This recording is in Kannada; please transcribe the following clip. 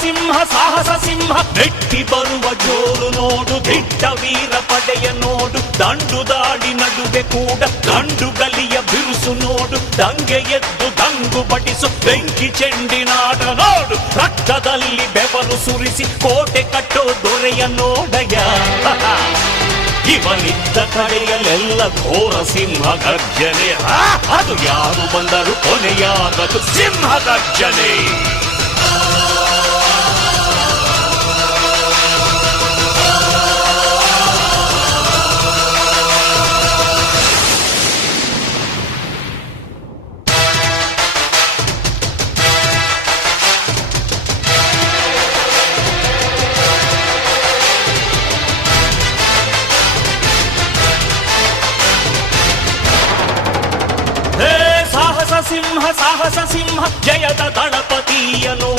ಸಿಂಹ ಸಾಹಸ ಸಿಂಹ ನೆಟ್ಟಿ ಬರುವ ಜೋರು ನೋಡು, ದಿಟ್ಟ ವೀರ ಪಡೆಯ ನೋಡು, ದಂಡು ದಾಡಿ ನಡುವೆ ಕೂಡ ಗಂಡು ಗಲಿಯ ಬಿರುಸು ನೋಡು, ದಂಗೆ ಎದ್ದು ದಂಗು ಬಡಿಸು ಬೆಂಕಿ ಚೆಂಡಿನಾಟ ನೋಡು, ರಕ್ತದಲ್ಲಿ ಬೆವರು ಸುರಿಸಿ ಕೋಟೆ ಕಟ್ಟೋ ದೊರೆಯ ನೋಡಯ. ಇವನಿದ್ದ ಕಡೆಯಲ್ಲೆಲ್ಲ ಘೋರ ಸಿಂಹ ಗರ್ಜನೆ, ಅದು ಯಾರು ಬಂದರು ಕೊನೆಯಾಗದು ಸಿಂಹ ಗರ್ಜನೆ. ಸಾಹಸ ಸಿಂಹ ಜಯದ ದಳಪತಿಯನು